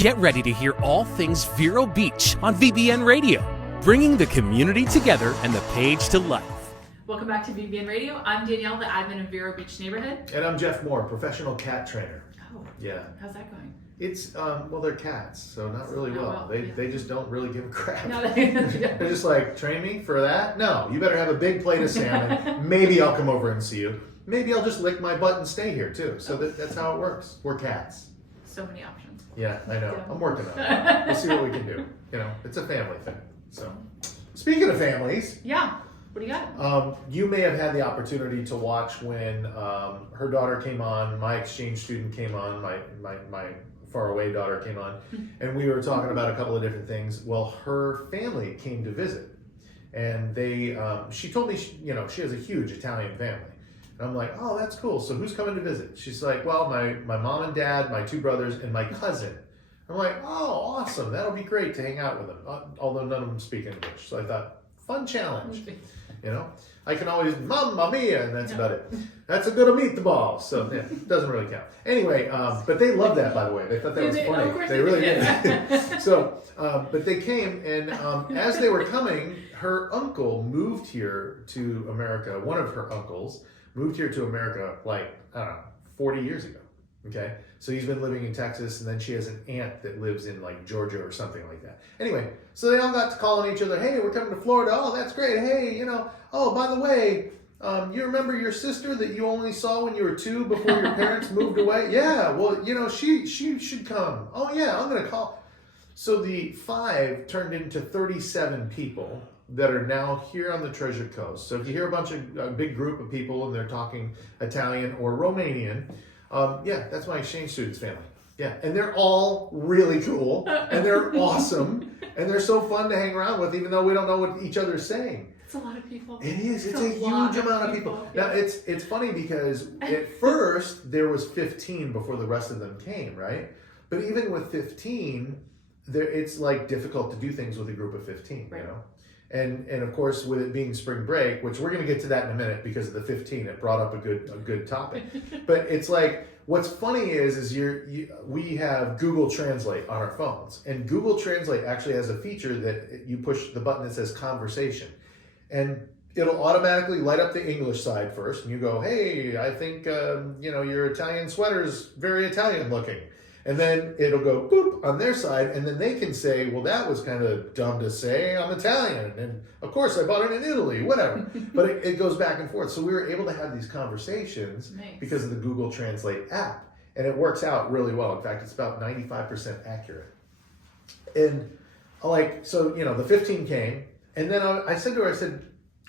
Get ready to hear all things Vero Beach on VBN Radio, bringing the community together and the page to life. Welcome back to VBN Radio. I'm Danielle, the admin of Vero Beach neighborhood. And I'm Jeff Moore, professional cat trainer. Oh, yeah. How's that going? It's, well, they're cats, so not really well. They just don't really give a crap. No, they're just like, train me for that? No, you better have a big plate of salmon. Maybe I'll come over and see you. Maybe I'll just lick my butt and stay here too. So that's how it works. We're cats. So many options. Yeah, I know. Yeah. I'm working on it. We'll see what we can do. You know, it's a family thing. So, speaking of families. Yeah. What do you got? You may have had the opportunity to watch when her daughter came on, my exchange student came on, my faraway daughter came on, and we were talking about a couple of different things. Well, her family came to visit, and she told me, she has a huge Italian family. And I'm like, oh, that's cool. So who's coming to visit? She's like, well, my mom and dad, my two brothers, and my cousin. I'm like, oh, awesome. That'll be great to hang out with them, although none of them speak English. So I thought, fun challenge. I can always, Mamma Mia, and that's about it. That's a good meatball. So, yeah, it doesn't really count. Anyway, but they loved that, by the way. They thought that was funny. They really did. So, but they came, and as they were coming, her uncle moved here to America. One of her uncles moved here to America, 40 years ago. Okay, so he's been living in Texas, and then she has an aunt that lives in Georgia or something like that. Anyway, so they all got to calling each other, hey, we're coming to Florida. Oh, that's great. Hey, oh, by the way, you remember your sister that you only saw when you were 2 before your parents moved away? Yeah, well, she should come. Oh, yeah, I'm going to call. So the 5 turned into 37 people that are now here on the Treasure Coast. So if you hear a big group of people and they're talking Italian or Romanian, that's my exchange students family. Yeah, and they're all really cool, and they're awesome, and they're so fun to hang around with, even though we don't know what each other is saying. It's a lot of people. It is. It's a huge amount of people. Now, it's funny because at first there was 15 before the rest of them came, right? But even with 15, it's difficult to do things with a group of 15, right. And of course, with it being spring break, which we're going to get to that in a minute because of the 15, it brought up a good topic. But it's what's funny is we have Google Translate on our phones, and Google Translate actually has a feature that you push the button that says conversation, and it'll automatically light up the English side first, and you go, hey, I think your Italian sweater's very Italian looking. And then it'll go boop on their side, and then they can say, well, that was kind of dumb to say, I'm Italian, and of course I bought it in Italy, whatever. But it goes back and forth. So we were able to have these conversations because of the Google Translate app, and it works out really well. In fact, it's about 95% accurate. And the 15 came, and then I said to her,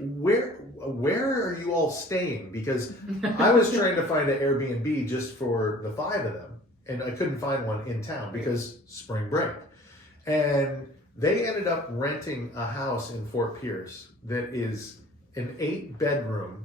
where are you all staying? Because I was trying to find an Airbnb just for the 5 of them. And I couldn't find one in town because spring break. And they ended up renting a house in Fort Pierce that is an 8-bedroom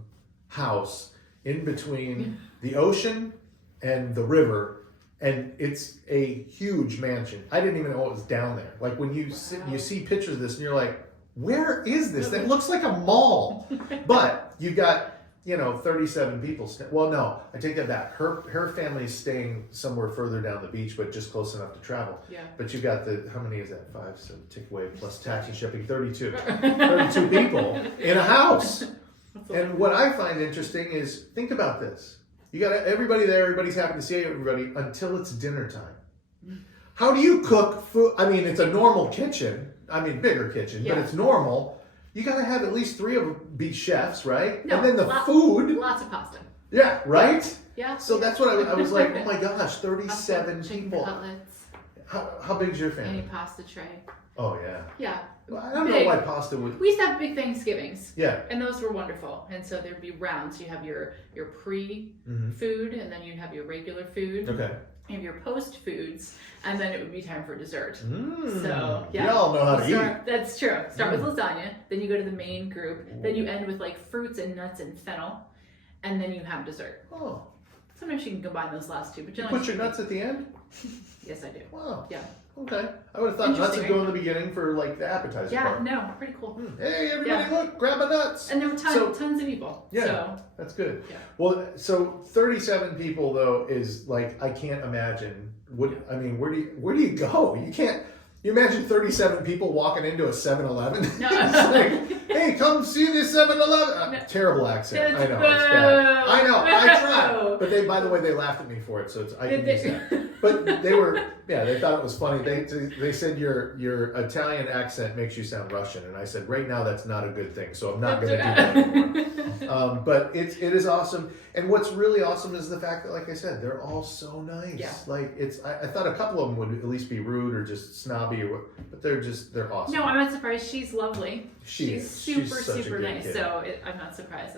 house in between the ocean and the river. And it's a huge mansion. I didn't even know it was down there. When you see pictures of this and you're like, where is this? That looks like a mall. But you've got 37 people. Well, no, I take that back. Her family's staying somewhere further down the beach, but just close enough to travel. Yeah. But you've got how many is that? 5, so take away plus tax and shipping, 32. 32 people in a house. And what I find interesting is, think about this. You got everybody there, everybody's happy to see everybody until it's dinner time. How do you cook food? I mean, it's a normal kitchen. Bigger kitchen, but it's normal. You got to have at least 3 of them be chefs, right? No, and then the food. Lots of pasta. Yeah, right? Yeah. So that's what I was like, oh my gosh, 37 pasta, people. Cutlets. How big's your family? Any pasta tray. Oh, yeah. Yeah. Well, I don't know why pasta would... We used to have big Thanksgivings. Yeah. And those were wonderful. And so there'd be rounds. You have your pre-food, and then you'd have your regular food. Okay. You have your post foods, and then it would be time for dessert. So yeah, y'all know how to eat. That's true. Start with lasagna, then you go to the main group, then you end with fruits and nuts and fennel, and then you have dessert. Oh. Sometimes you can combine those last 2, but you put your nuts at the end? Yes, I do. Wow. Yeah. Okay. I would have thought nuts would go in the beginning for the appetizer part. Yeah, no, pretty cool. Hey, everybody, look, grab a nuts. And there were tons of people. Yeah, so. That's good. Yeah. Well, so 37 people, though, is I can't imagine where do you go? You can't. You imagine 37 people walking into a 7-Eleven? No. It's like, hey, come see this 7-Eleven. No. Terrible accent. I know. Boo. It's bad. I know. I tried. But by the way, they laughed at me for it, so I can use that. But they thought it was funny. They said your Italian accent makes you sound Russian, and I said right now that's not a good thing, so I'm not going to do that anymore. But it is awesome, and what's really awesome is the fact that, like I said, they're all so nice. Yeah. Like I thought a couple of them would at least be rude or just snobby, but they're awesome. No, I'm not surprised. She's lovely. She's super nice. Kid. So I'm not surprised.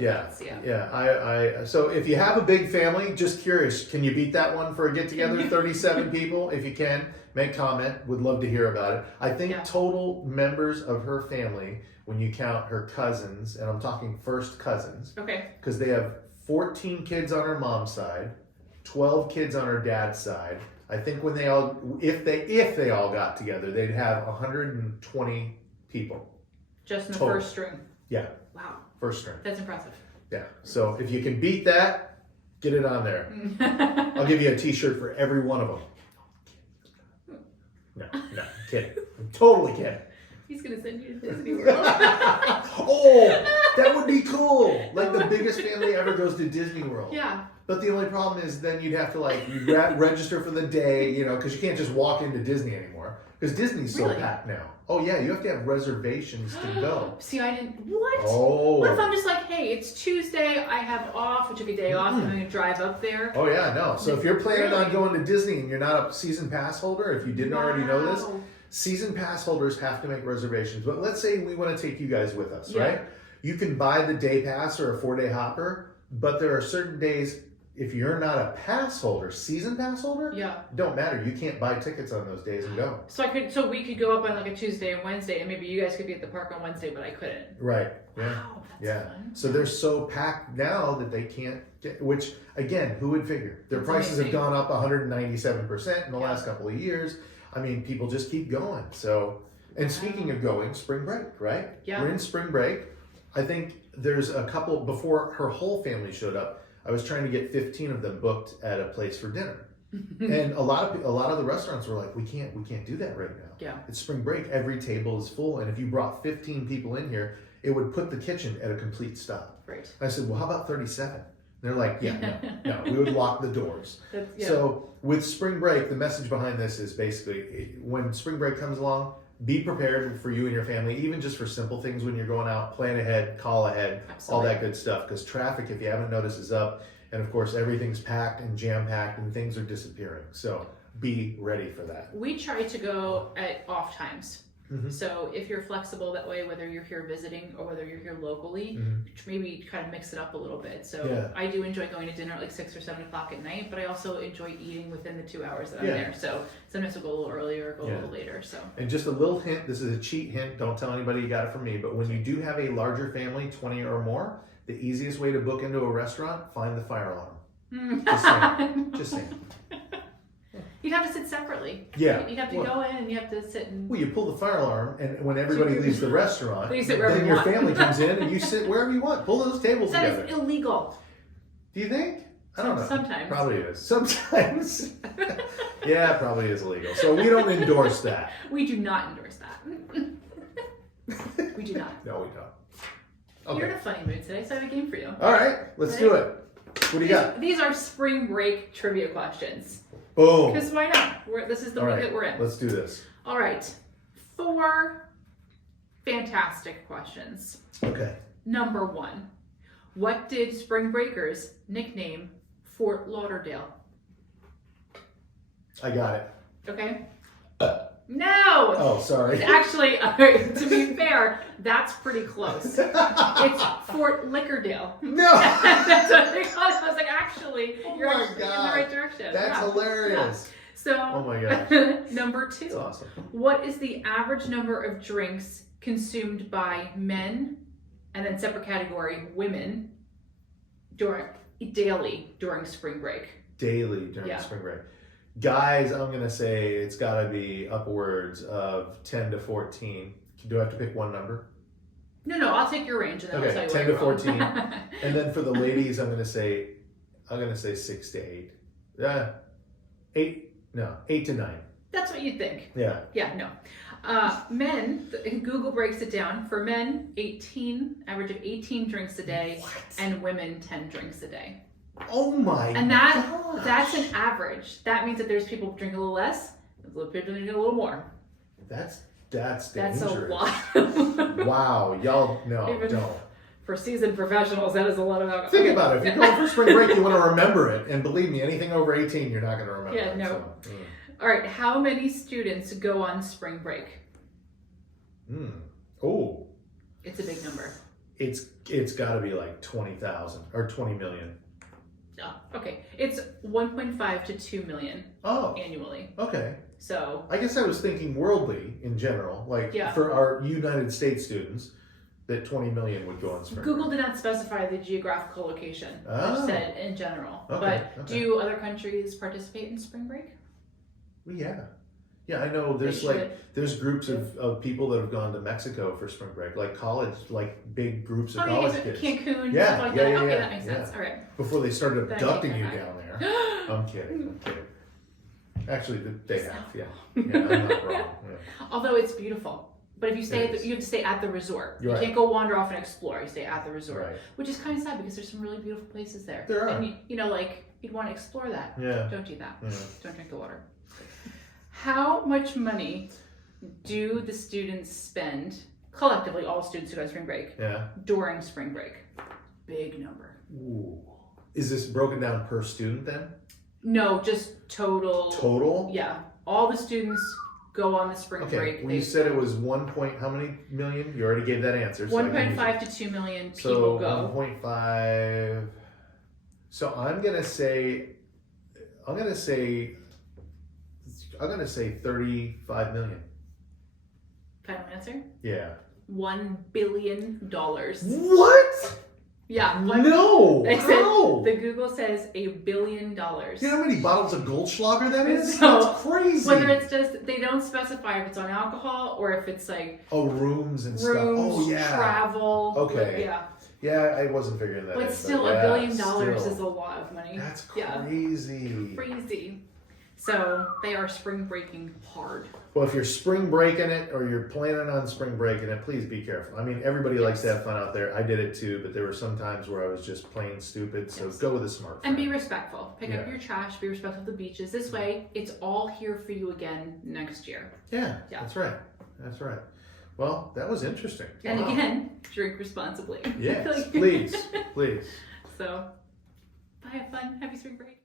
So if you have a big family, just curious, can you beat that one for a get together? 37 people, if you can, make comment. Would love to hear about it. I think total members of her family, when you count her cousins, and I'm talking first cousins, okay, because they have 14 kids on her mom's side, 12 kids on her dad's side. I think when if they all got together, they'd have 120 people. Just in the total. first string. Yeah. Wow. First string. That's impressive. Yeah. So if you can beat that, get it on there. I'll give you a T-shirt for every one of them. No, kidding. I'm totally kidding. He's gonna send you to Disney World. Oh, that would be cool. Like the biggest family ever goes to Disney World. Yeah. But the only problem is then you'd have to register for the day, because you can't just walk into Disney anymore. Because Disney's so packed now. Oh yeah, you have to have reservations to go. See, I didn't. What? Oh. What if I'm just like, hey, it's Tuesday, I have off, I took a day off, and I'm going to drive up there? Oh yeah, no. So if you're planning on going to Disney and you're not a season pass holder, if you didn't already know this, season pass holders have to make reservations. But let's say we want to take you guys with us, right? You can buy the day pass or a 4-day hopper, but there are certain days. If you're not a pass holder, season pass holder, don't matter. You can't buy tickets on those days and go. So we could go up on like a Tuesday and Wednesday, and maybe you guys could be at the park on Wednesday, but I couldn't. Right. Yeah. Wow, that's fun. So they're so packed now that they can't get, which again, who would figure? Their prices have gone up 197% in the last couple of years. I mean, people just keep going. So, and speaking of going, spring break, right? Yeah. We're in spring break. I think there's a couple, before her whole family showed up, I was trying to get 15 of them booked at a place for dinner. And a lot of the restaurants were like, we can't do that right now. Yeah. It's spring break, every table is full, and if you brought 15 people in here, it would put the kitchen at a complete stop. Right. And I said, well, how about 37? And they're like, no, we would lock the doors. So with spring break, the message behind this is basically when spring break comes along, be prepared for you and your family, even just for simple things when you're going out, plan ahead, call ahead, all that good stuff. Because traffic, if you haven't noticed, is up. And of course, everything's packed and jam-packed and things are disappearing. So be ready for that. We try to go at off times. Mm-hmm. So if you're flexible that way, whether you're here visiting or whether you're here locally, maybe kind of mix it up a little bit. So I do enjoy going to dinner at like 6 or 7 o'clock at night, but I also enjoy eating within the 2 hours that I'm there. So sometimes we'll go a little earlier or go a little later. So. And just a little hint, this is a cheat hint, don't tell anybody you got it from me, but when you do have a larger family, 20 or more, the easiest way to book into a restaurant, find the fire alarm. Just saying. You'd have to sit separately. Yeah. You'd have to go in and you have to sit and... Well, you pull the fire alarm, and when everybody leaves the restaurant, then your family comes in and you sit wherever you want. Pull those tables together. That is illegal. Do you think? I don't know. Sometimes. Probably is. Sometimes. Yeah, it probably is illegal. So we don't endorse that. We do not endorse that. We do not. No, we don't. Okay. You're in a funny mood today, so I have a game for you. All right, let's do it. What do you got? These are spring break trivia questions. Boom. Because why not? This is the week that we're in. Let's do this. All right. 4 fantastic questions. Okay. Number 1. What did spring breakers nickname Fort Lauderdale? I got it. Okay. No! Oh, sorry. It's actually, to be fair, that's pretty close. It's Fort Lickerdale. No! That's what they call it. I was like, actually, you're my actually in the God. right direction. That's hilarious. Yeah. So, oh my gosh. Number 2. That's awesome. What is the average number of drinks consumed by men, and then separate category, women, daily during spring break? Daily during spring break. Guys, I'm going to say it's got to be upwards of 10 to 14. Do I have to pick one number? No, I'll take your range and then I'll tell you 10 to 14. And then for the ladies, I'm going to say 6 to 8. 8 No, 8 to 9. That's what you'd think. Yeah. Yeah, no. Men, Google breaks it down. For men, average of 18 drinks a day. What? And women, 10 drinks a day. Oh my And gosh. that's an average. That means that there's people who drink a little less, there's people who drink a little more. That's dangerous. That's a lot. Wow, y'all, no, Even don't. For seasoned professionals, that is a lot of alcohol. Think about it. If you're going for spring break, you want to remember it. And believe me, anything over 18, you're not going to remember. Yeah, no. So, All right, how many students go on spring break? Oh. It's a big number. It's got to be like 20,000 or 20 million. Oh, okay. It's 1.5 to 2 million annually. Okay. So I guess I was thinking worldly in general, like for our United States students, that 20 million would go on spring Google break. did not specify the geographical location. It said in general. Okay, But do other countries participate in spring break? Well, yeah. I know there's groups of people that have gone to Mexico for spring break, like college, like big groups of college kids. Cancun, Yeah, stuff like yeah, that. yeah, Okay, yeah, that makes sense. All right. Before they started Then abducting I you take down that there. I'm kidding. Actually, they have. Yeah, I'm not wrong. Yeah. Although it's beautiful. But if you stay you have to stay at the resort. You can't go wander off and explore. You stay at the resort, which is kind of sad because there's some really beautiful places there. There are. And you'd want to explore that. Yeah. Don't do that. Yeah. Don't drink the water. How much money do the students spend collectively, all students who go on spring break, during spring break? Big number. Ooh. Is this broken down per student then? No, just total. Total? Yeah. All the students go on the spring break. Well, you said it was how many million? You already gave that answer. 1.5 to 2 million people go. 1.5. So I'm gonna say 35 million. Final answer? Yeah. $1 billion. What? Yeah. No. How? The Google says $1 billion. You know how many bottles of Goldschlager that is? So, that's crazy. Whether it's just, they don't specify if it's on alcohol or if it's like... rooms and stuff. Oh, yeah. Travel. Okay. Yeah. Yeah, I wasn't figuring that out. But still, $1 billion is a lot of money. That's crazy. Crazy. So they are spring breaking hard. Well, if you're spring breaking it or you're planning on spring breaking it, please be careful. I mean, everybody likes to have fun out there. I did it too, but there were some times where I was just plain stupid. So go with a smart friend. And be respectful. Pick up your trash. Be respectful of the beaches. This way, it's all here for you again next year. Yeah. That's right. That's right. Well, that was interesting. And again, drink responsibly. Yes, please. So, bye, have fun. Happy spring break.